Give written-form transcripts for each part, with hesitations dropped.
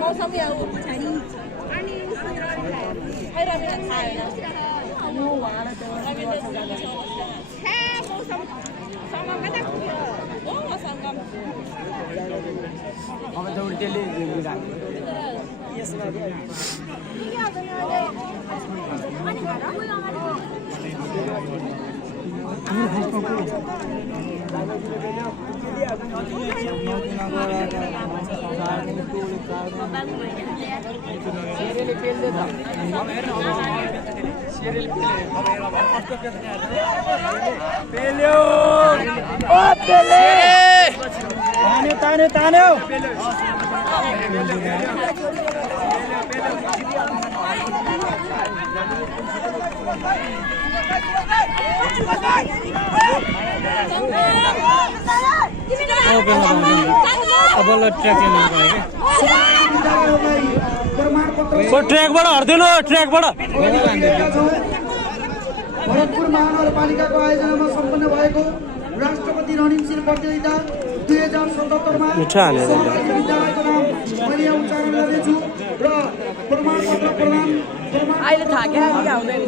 मौसम या वो पछाडी अनि हैरामीलाई थाहा हैन यो उहाँले त मौसम सँगमा त हो मसँग अब दौड त्यसले तान्यो ट्र्याकबाट हट्दैन ट्र्याकबाट भरतपुर महानगरपालिकाको आयोजनामा सम्पन्न भएको राष्ट्रपति रणिमसिंह प्रतियोगिता 2077 मा विद्यालयको नाम मैले उच्चारण गर्दैछु र प्रमाणपत्र प्रदान अहिले थाहा क्या आउँदैन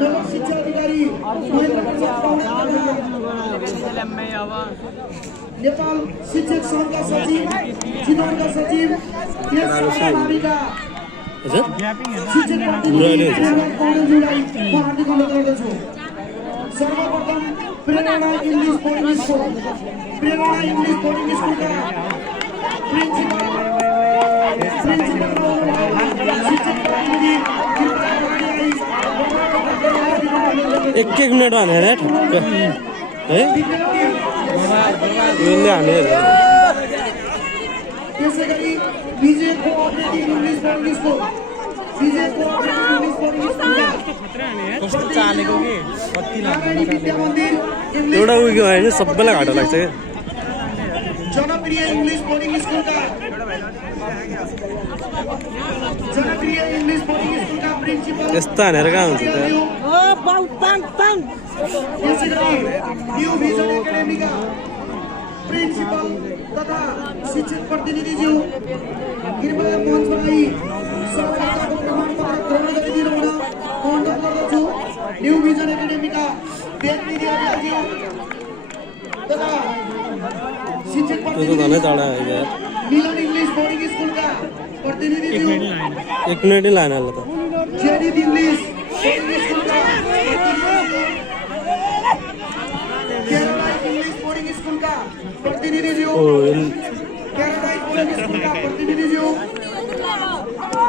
नगर शिक्षा अधिकारी महेन्द्र प्रसाद नेपाल शिक्षक सङ्घका सचिव चितवनका सचिव शिक्षक हार्दिक अनुरोध गर्दछु। सर्वप्रथम प्रेरणा इङ्ग्लिस बोर्डिङ स्कुल का प्रिन्सिपल एक मिनट हानेर ठक्क है यसले हानेर त्यसै गरी विजय कोअपरेटिभ इङ्ग्लिस बोर्डिङ स्कुल कस्तो चालेको के कति नारायणी विद्या मन्दिर एउटा उयो होइन सबैलाई घाटा लाग्छ क्या जनप्रिय इङ्ग्लिस बोर्डिङ स्कुलका प्रिन्सिपल यस्तो हानेर कहाँ हुन्छ त त्यसै गरी न्यू भिजन एकाडेमीका प्रिन्सिपल तथा शिक्षक प्रतिनिधिज्यू कृपया मञ्चमा आई सफलताको प्रमाणपत्र ग्रहण गरिदिनु हुन अनुरोध गर्दछु। न्यू भिजन एकाडेमीका व्यक्ति अधिकारीज्यू तथा शिक्षक प्रतिनिधि मिलन इङ्ग्लिस बोर्डिङ स्कुलका प्रतिनिधिज्यू एक मिनट लाइन होला त जेडिप इङ्ग्लिस बोर्डिङ स्कुलका इंग्लिश बोर्डिङ स्कुलका प्रतिनिधिज्यू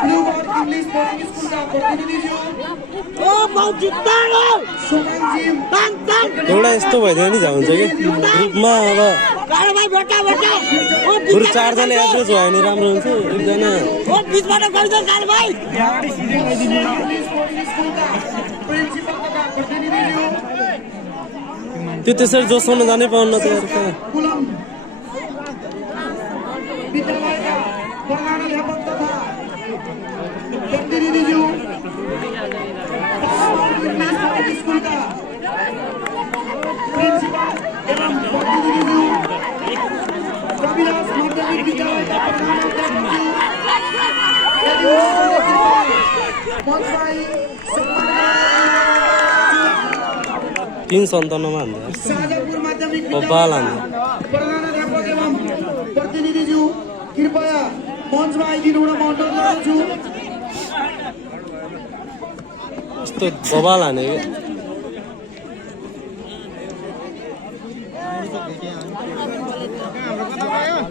ब्लूबर्ड इंग्लिश बोर्डिङ स्कुलका प्रतिनिधिज्यू एउटा यस्तो भइदियो नि हुन्छ कि ग्रुपमा अब बरु 4 जना एभरेज भयो भने राम्रो हुन्छ एकजना त्यो त्यसरी जोसँग जानै पाउन्न त तीन 57 हान्दा बाल हान्दा प्रधानाध्यापक एवं प्रतिनिधिज्यू कृपया मञ्चमा आइदिनु हुन म अनुरोध गर्दछु। यस्तो बबाल हाने